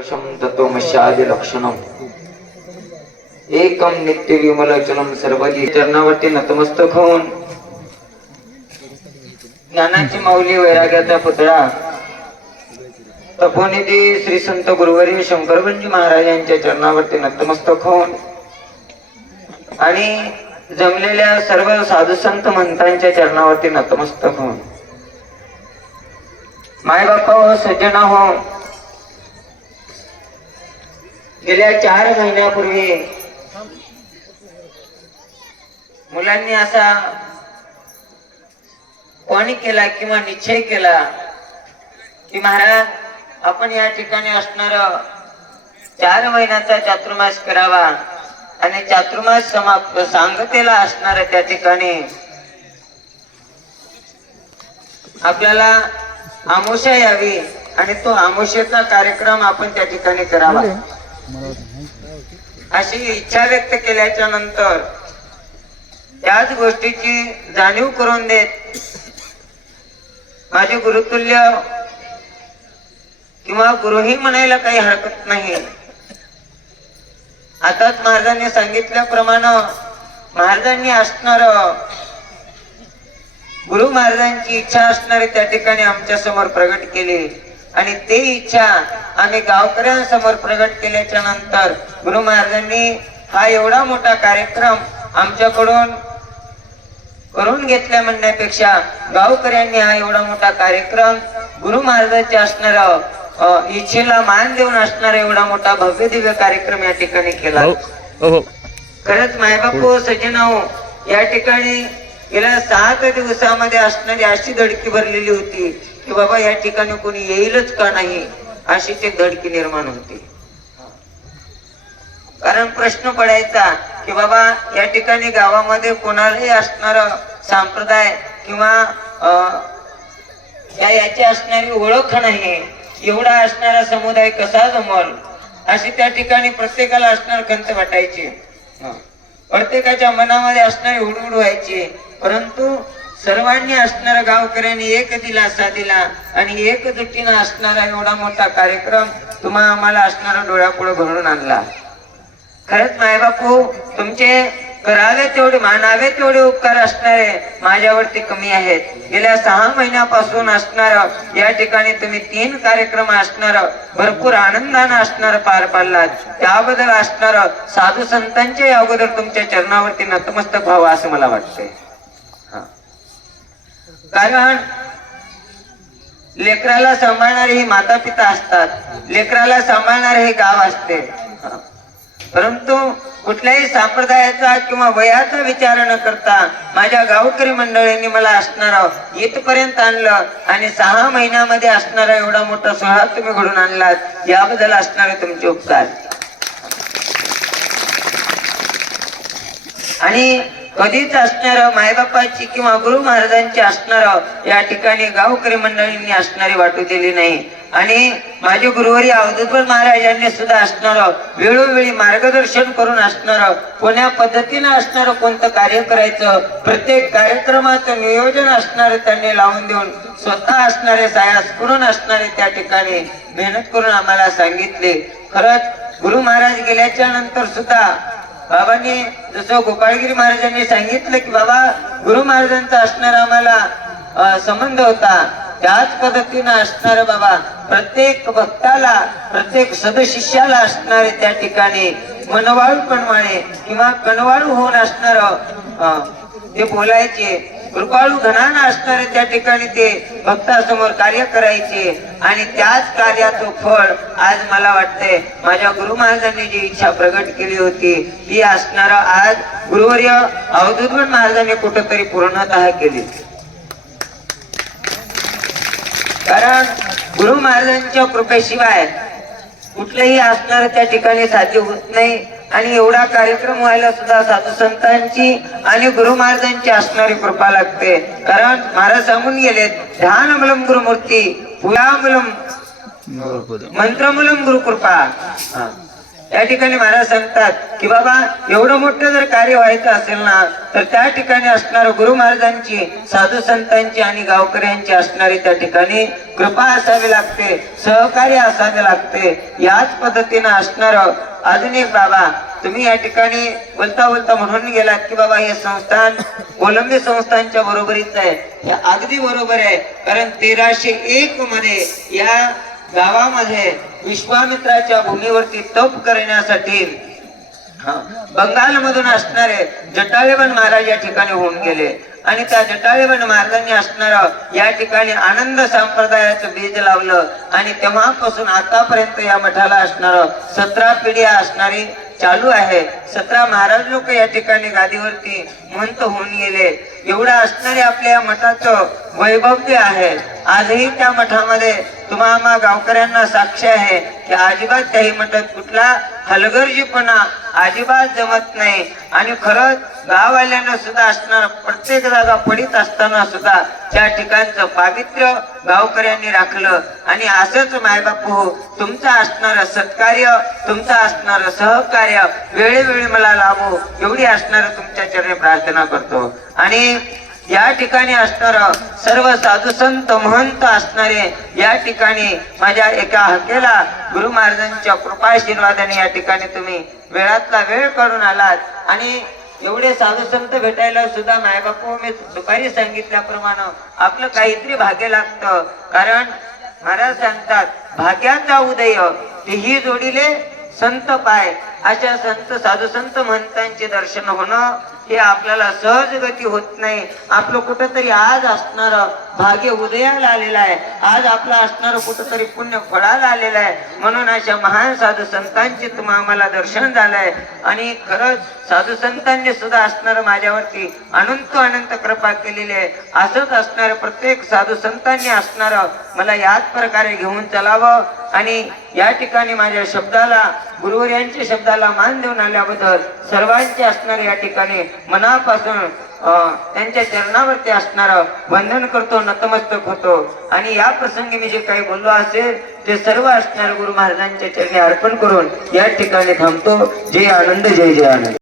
तत्वमशादी लक्षणम। एकम नित्य विमलचनम सर्वजी चरणावरती नतमस्तक होऊन ज्ञानाची माऊली वैराग्याचा पुतळा। तपोनिधी श्री संत गुरुवरी शंकरगंजी महाराज यांच्या चरणावरती नतमस्तक होऊन आणि जमलेल्या सर्व साधू संत मंतांच्या चरणावरती नतमस्तक होऊन मायबापा हो सज्जना हो गेल्या चार महिन्यापूर्वी मुलांनी असा कोणी केला किंवा निश्चय केला की महाराज आपण या ठिकाणी असणार चार महिन्याचा चातुर्मास करावा आणि चातुर्मास समाप्त सांगतेला असणार त्या ठिकाणी. आपल्याला आमोशा यावी आणि तो आमोशेचा कार्यक्रम आपण त्या ठिकाणी करावा. अशी इच्छा व्यक्त केल्याच्यानंतर त्याच गोष्टीची जाणीव करून देत माझे गुरुतुल्य किंवा गुरुही म्हणायला काही हरकत नाही. आताच महाराजांनी सांगितल्याप्रमाणे महाराजांनी असणार गुरु महाराजांची इच्छा असणारी त्या ठिकाणी आमच्यासमोर प्रगट केली. आणि ते इच्छा आम्ही गावकऱ्यांसमोर प्रगट केल्याच्यानंतर गुरु महाराजांनी हा एवढा मोठा कार्यक्रम आमच्याकडून करून घेतल्या म्हणण्यापेक्षा गावकऱ्यांनी हा एवढा मोठा कार्यक्रम गुरु महाराजांचे असणार इच्छेला मान देऊन असणारा एवढा मोठा भव्य दिव्य कार्यक्रम या ठिकाणी केला. हो हो खरंच मायबापू सजनाओ या ठिकाणी गेल्या सात दिवसामध्ये असणारी अशी धडकी भरलेली होती. की बाबा या ठिकाणी कोणी येईलच का नाही अशी ते धडकी निर्माण होते. कारण प्रश्न पडायचा की बाबा या ठिकाणी गावामध्ये कोणालाही असणार संप्रदाय किंवा अं, या याची असणारी ओळख नाही एवढा असणारा समुदाय कसा जमल? अशी त्या ठिकाणी प्रत्येकाला असणार खंत वाटायची. प्रत्येकाच्या मनामध्ये असणारी हुडहुड व्हायची. परंतु सर्वांनी असणारा गावकऱ्यांनी एक दिलासा दिला. आणि एकजुटीनं असणारा एवढा मोठा कार्यक्रम तुम्हा आम्हाला असणारा डोळ्यापुढे घडून आणला. खरंच मायबापू तुमचे करावे तेवढे मानावे तेवढे उपकार असणारे माझ्यावरती कमी आहेत. गेल्या सहा महिन्यापासून असणार या ठिकाणी तुम्ही तीन कार्यक्रम असणार भरपूर आनंदानं असणार पार पाडलात. त्याबद्दल असणार साधू संतांच्या अगोदर तुमच्या चरणावरती नतमस्तक व्हावं असं मला वाटतंय. कारण लेकराला सांभाळणारे ही माता पिता असतात. लेकराला सांभाळणारे हे गाव असते. परंतु कुठल्याही संप्रदायाचा किंवा वयाचा विचार न करता माझ्या गावकरी मंडळींनी मला असणार इथपर्यंत आणलं आणि सहा महिन्यामध्ये असणारा एवढा मोठा सोहळा तुम्ही घडून आणलात याबद्दल असणारे तुमचे उपकार. आणि कधीच असणार मायबापाची किंवा गुरु महाराजांची असणार या ठिकाणी गावकरी मंडळींनी असणारी वाटू दिली नाही. आणि माझे गुरुवारी अवधूतवर महाराज यांनी सुद्धा असणार वेळोवेळी मार्गदर्शन करून असणार कोण्या पद्धतीनं असणार कोणतं कार्य करायचं प्रत्येक कार्यक्रमाचं नियोजन असणार त्यांनी लावून देऊन स्वतः असणारे सायास करून असणारे त्या ठिकाणी मेहनत करून आम्हाला सांगितले. खरंच गुरु महाराज गेल्याच्यानंतर सुद्धा बाबांनी जसं गोपाळगिरी महाराजांनी सांगितलं की बाबा गुरु महाराजांचा असणारा आम्हाला संबंध होता. त्याच पद्धतीनं असणार बाबा प्रत्येक भक्ताला प्रत्येक सदशिष्याला असणारे त्या ठिकाणी मनवाळू कणवाळे किंवा कणवाळू होऊन असणार ते बोलायचे. कृपाळू घणानं असणारे त्या ठिकाणी ते भक्तासमोर कार्य करायचे आणि त्याच कार्याचं फळ आज मला वाटतंय माझ्या गुरु महाराजांनी जी इच्छा प्रगट केली होती ती असणार आज गुरुवर्य अवधूतगण महाराजांनी कुठंतरी पूर्णतः केली. कारण गुरु महाराजांच्या कृपेशिवाय कुठलंही असणार त्या ठिकाणी साध्य होत नाही. आणि एवढा कार्यक्रम व्हायला सुद्धा साधू संतांची आणि गुरु महाराजांची असणारी कृपा लागते. कारण महाराज सांगून गेलेत ध्यानमूलम गुरुमूर्ती पुयामूलम मंत्रमूलम गुरुकृपा. त्या या ठिकाणी महाराज सांगतात की बाबा एवढं मोठं जर कार्य व्हायचं असेल ना तर त्या ठिकाणी असणार गुरु महाराजांची साधू संतांची आणि गावकऱ्यांची असणारी त्या ठिकाणी कृपा असावी लागते सहकार्य असावे लागते. याच पद्धतीनं असणार अजून एक बाबा तुम्ही या ठिकाणी बोलता बोलता म्हणून गेलात की बाबा हे संस्थान कोलंबी संस्थांच्या बरोबरीच आहे. हे अगदी बरोबर आहे कारण तेराशे एक मध्ये या गावामध्ये विश्वामित्राच्या भूमीवरती तप करण्यासाठी बंगालमधून असणारे जटाळेवन महाराज या ठिकाणी होऊन गेले. आणि त्या जटाळेवन महाराजांनी असणार या ठिकाणी आनंद संप्रदायाचं बीज लावलं. आणि तेव्हापासून आतापर्यंत या मठाला असणार सतरा पिढ्या असणारी चालू आहे. सतरा महाराज लोक या ठिकाणी गादीवरती महंत होऊन गेले. एवढं असणारे आपल्या या मठाचं वैभव्य आहे. आजही त्या मठामध्ये तुम्हा गावकऱ्यांना साक्ष आहे की अजिबात त्याही मठात कुठला हलगर्जीपणा अजिबात जमत नाही. आणि खरंच गाववाल्यांना सुद्धा असणार प्रत्येक जागा पडित असताना सुद्धा त्या ठिकाणचं पावित्र्य गावकऱ्यांनी राखलं. आणि असंच मायबापू तुमचं असणारं सत्कार्य तुमचं असणारं सहकार्य वेळोवेळी मला लाभो एवढी असणार तुमच्या चरणी प्रार्थना करतो. आणि या ठिकाणी असणार सर्व साधू संत महंत असणारे या ठिकाणी माझ्या एका हकेला गुरु महाराजांच्या कृपाशीर्वादाने या ठिकाणी तुम्ही वेळातला वेळ काढून आलात. आणि एवढे साधू संत भेटायला सुद्धा मायबापू मी दुपारी सांगितल्याप्रमाणे आपलं काहीतरी भाग्य लागतं. कारण महाराज सांगतात भाग्याचा उदय तेही जोडीले संत पाय. अशा संत साधू संत महंतांचे दर्शन होणं हे आपल्याला सहज गती होत नाही. आपलं कुठंतरी आज असणार भाग्य उदयाला आलेलं आहे. आज आपलं असणार कुठंतरी पुण्य फळाला आलेलं आहे. म्हणून अशा महान साधू संतांचे तुम्हा आम्हाला दर्शन झालंय. आणि खरंच साधू संतांनी सुद्धा असणार माझ्यावरती अनंत अनंत कृपा केलेली आहे. असंच असणार प्रत्येक साधू संतांनी असणार मला याच प्रकारे घेऊन चलावं. आणि या ठिकाणी माझ्या शब्दाला गुरुवर यांच्या शब्दाला मान देऊन आल्याबद्दल सर्वांचे असणारे या ठिकाणी मनापासून अं, त्यांच्या चरणावरती असणार वंदन करतो नतमस्तक होतो. आणि या प्रसंगी मी जे काही बोललो असेल ते सर्व असणार गुरु महाराजांच्या चरणी अर्पण करून या ठिकाणी थांबतो. जय आनंद जय जय आनंद.